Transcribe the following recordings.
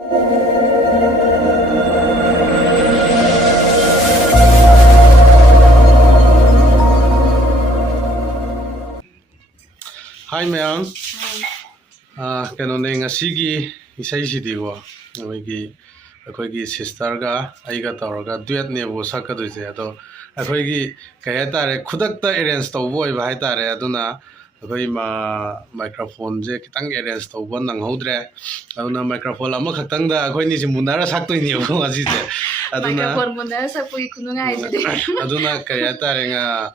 Hi ma'am. Kailangan ngasigi isay sidigo. Ako'y sister ga aiga tawraga duet nebo sakaduse ado ako'y kaya tare khudakta arrange tawbo iba hai tare aduna ako'y microphone je kitang arrange tawbo nanghodre aduna microphone ama khaktang da ako'y ni munara saktoi ni ko asise aduna microphone munara sakpui khunungai jide aduna kaya tare nga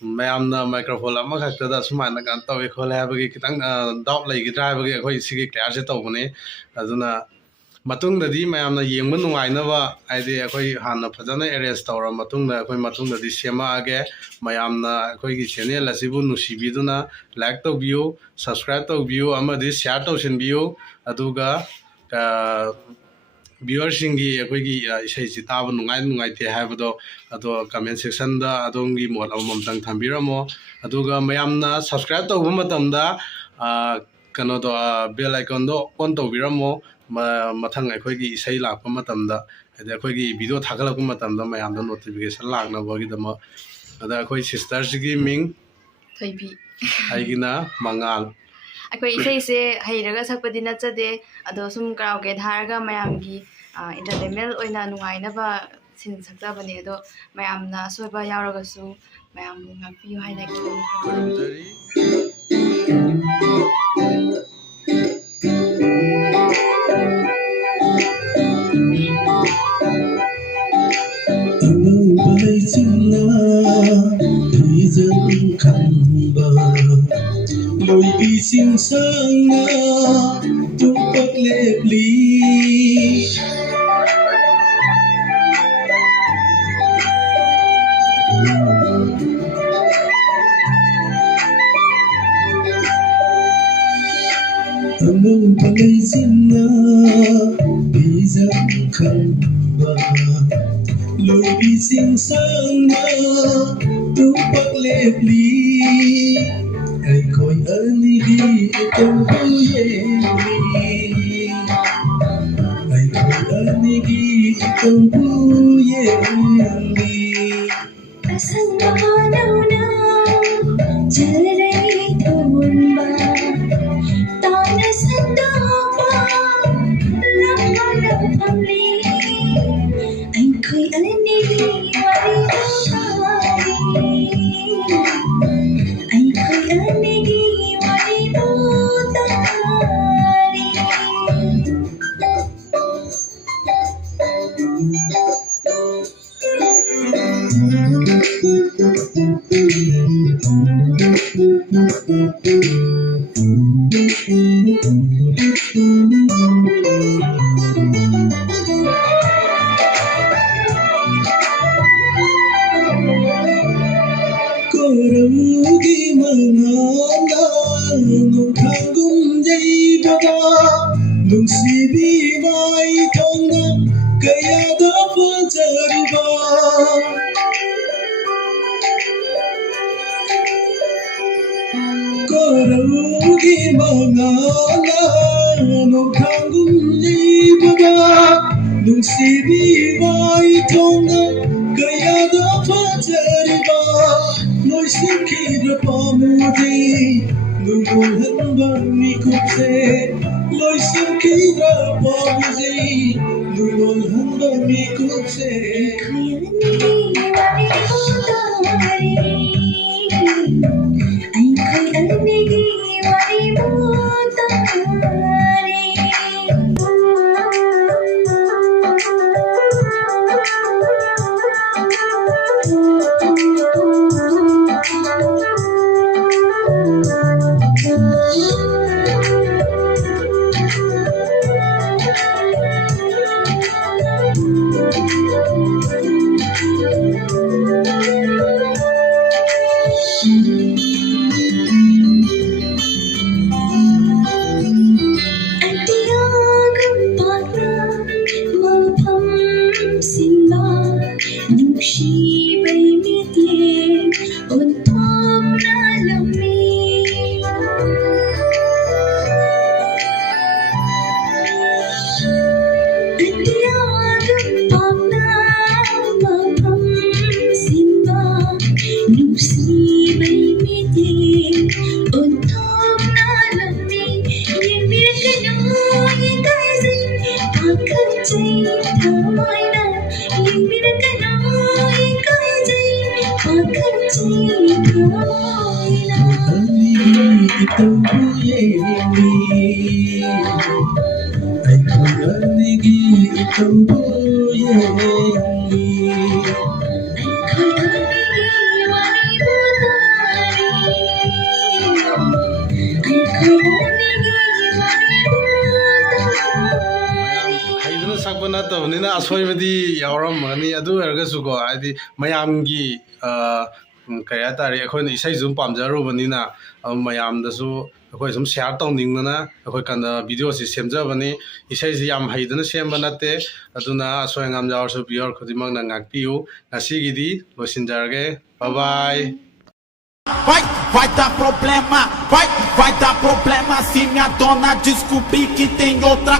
mayamna microphone ama khakta sumana kan tawi khole habagi kitang doubt laigidra habagi ako'y sigi clear se tawbone aduna matungdadi mayamna yengba nungainaba aidi akhoi hanna phajana arrange tawra matungda akhoi matungdadi sema age mayamna akhoi gi channel asibu nusibiduna like tawbiyo subscribe tawbiyo amadi share tawsinbiyo aduga viewer singi akhoi gi isai chitaba nungai te habado ado comment section da adongi mot amam tang thambiramo aduga mayamna subscribe tawba matamda kano do bell icon do on tawbiramo mathang akhoi isai lakpa matamda ade akhoi video thagalakpa matamda mayamda notification lakna bagidama ada akhoi sister sigi ming thoibi aigina mangal akhoi isai se hairaga sakpadi nachade ado sum karaoke dharaga mayamgi entertainment oina nungaina ba sin sakjabane ado mayamna soiba yauragasu mayam ngapiyu haina lối đi xinh sang tung bạc lệ ly mong balay sina bizang khamba lối đi xinh sang tung bạc lệ ly ai coi anigi itong buyeli ai coi anigi itong buyeli asan bahanaw na jalay thumba tana sandapa lahanap amli ai coi anigi Korugi manana nung kangum jay bada nung sibi mai thonga kaya da pajariba Korugi manana nung kangum jay bada nung sibi mai thonga kaya da pajariba Lối xin khi ra bỏ mùa đi Nung buồn hân bằng mi cục xe Lối xin khi ra bỏ mùa đi Nung buồn hân bằng mi cục xe Anh khơi anh đi Wari mutari ꯍꯩꯗꯅ ꯁꯛꯄ ꯅꯠꯇꯕꯅꯤꯅ ꯑꯁꯣꯏꯕꯗꯤ ꯌꯥꯎꯔꯝꯃꯒꯅꯤ ꯑꯗꯨ ꯑꯣꯏꯔꯒꯁꯨꯀꯣ ꯍꯥꯏꯗꯤ ꯃꯌꯥꯝꯒꯤ ꯀꯩ ꯍꯥꯏꯇꯥꯔꯦ ꯑꯩꯈꯣꯏꯅ ꯏꯁꯩꯁꯨ ꯁꯨꯝ ꯄꯥꯝꯖꯔꯨꯕꯅꯤꯅ ꯃꯌꯥꯝꯗꯁꯨ ꯑꯩꯈꯣꯏ ꯁꯨꯝ ꯁꯤꯌꯥꯔ ꯇꯧꯅꯤꯡꯗꯅ ꯑꯩꯈꯣꯏ ꯚꯤꯗꯤꯑꯣꯁꯤ ꯁꯦꯝꯖꯕꯅꯤ ꯏꯁꯩꯁꯤ ꯌꯥꯝ ꯍꯩꯗꯅ ꯁꯦꯝꯕ ꯅꯠꯇꯦ ꯑꯗꯨꯅ ꯑꯁꯣꯏ ꯑꯉꯥꯝ ꯌꯥꯎꯔꯁꯨ ꯚꯤꯌꯨꯋꯔ ꯈꯨꯗꯤꯡꯃꯛꯅ ꯉꯥꯛꯄꯤꯌꯨ ꯉꯁꯤꯒꯤꯗꯤ ꯂꯣꯏꯁꯤꯟꯖꯔꯒꯦ ꯕꯥꯏ Vai dar problema, vai dar problema se minha dona descobrir que tem outra.